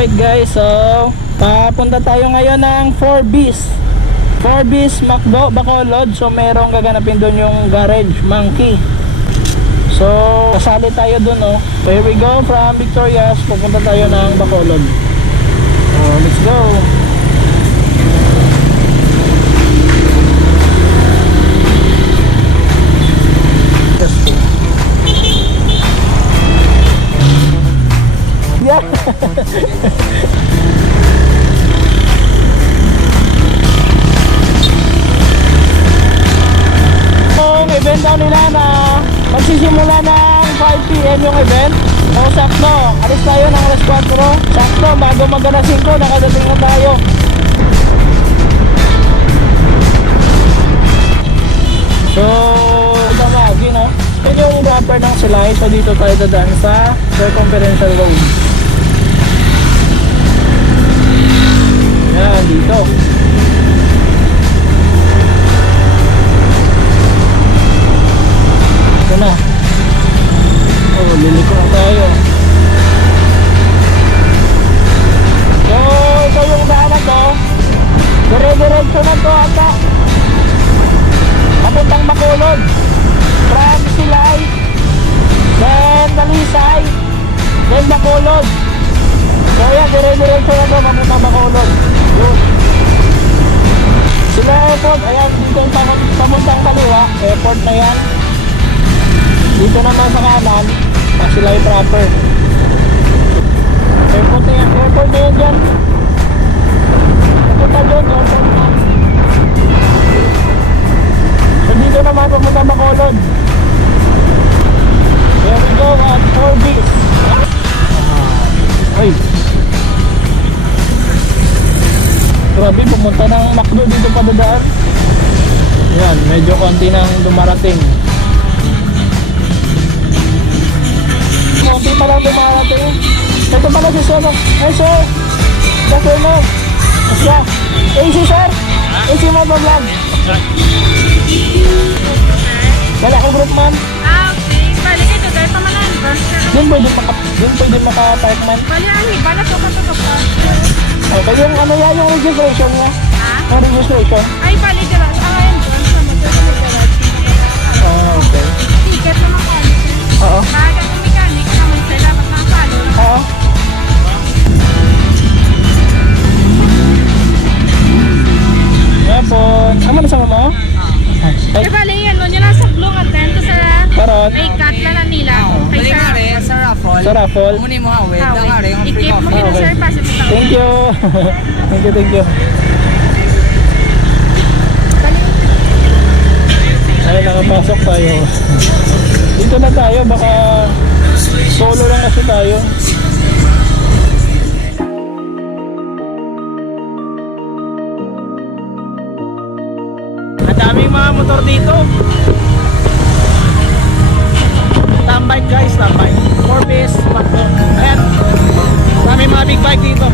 Alright guys, so papunta tayo ngayon ng 4Bs 4Bs Macdo, Bacolod. So merong gaganapin doon yung garage Monkey. So kasali tayo doon, oh. So here we go from Victorias, pupunta tayo ng Bacolod. So let's go. Yeah. Yung event daw nila na magsisimula ng 5 PM yung event. So sakto, alis tayo ng alas 4. Sakto, bago mag-alas 5 nakadating na tayo. So damagi, no? Ito yung wrapper ng Silay. So dito tayo dadaan sa circumferential road. Yan, dito. Ito na. Oh, liliko na tayo. So ito yung daan na to. Dire-diretso na to ata. Papuntang Bacolod. From Silay, then Dalisay, then Bacolod. So yan, dire-diretso na to, mapunta Bacolod. Yun. Sila airport, ayan, dito yung pamuntang kaliwa, airport na yan. Dito naman sa kanan, Silay proper. Airport na yan dyan. Papunta dyan, airport na. So dito naman papunta Bacolod. There we go at 4Bs. Ay. Grabe, pumunta ng Macdo dito pa dadaan. Yan, medyo konti nang dumarating. Konti pa lang dumarating. Ito pala si Sir. Ay sir, sir no. Asya, AC sir. AC mo ba vlog? Wala ko group man. Okay. Balik ito dahil pamanan. Doon pwede maka-park man. Balik ani, bala to ka. Okay, yung ano yan, yung registration niya. Ha? Yung registration. Ay, balik ka lang. Ayun, doon sa mag-garage. Ah, okay. Ticket na makali. Oo. Baga ng mechanic naman sila, dapat nakapalo. Oo. Yapon. Ano nasama mo? Eh, balik yan. Doon yun nasa blue atento sa Karon. may cut na lang nila. Balik nga rin sa raffle. Sa raffle. Muni mo awit. Da nga rin ang free I-keep mo coffee. kina sir, pass ito. Thank you. Thank you. Ay, nakapasok tayo. Dito na tayo, baka solo lang kasi tayo. Ang daming mga motor dito. Tambay guys, tambay. 4Bs Macdo. Ayan. Daming mga big bike dito.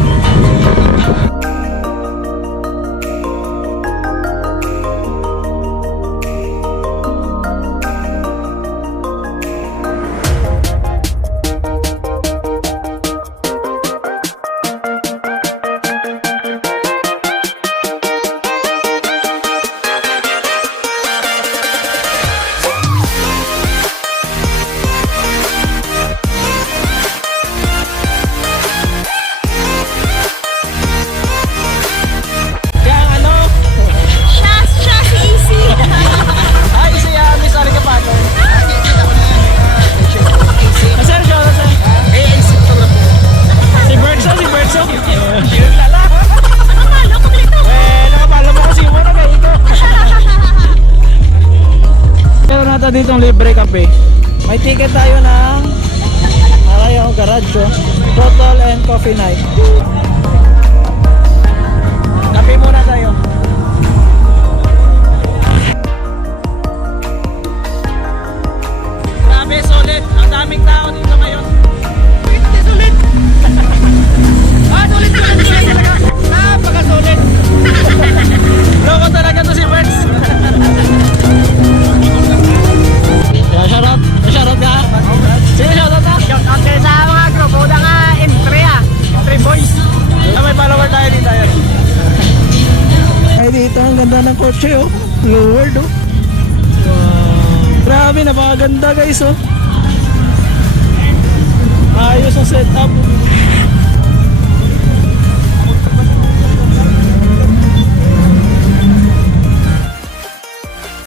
Ditong libre kape. May ticket tayo ng Arayaw Garage, Total and Coffee Night. Kape muna tayo. Grabe, solid. Ang daming tao dito ngayon. Solid. Solid talaga. Napaka-solid. Loko talaga to si Berts. Shoutout ka? Sino shoutout ka? Shoutout kayo sa mga grupo na nga M3 boys. Ito ang ganda ng kotse oh. Lowered oh. Wow. Grabe, napakaganda guys oh. Ayos ang setup.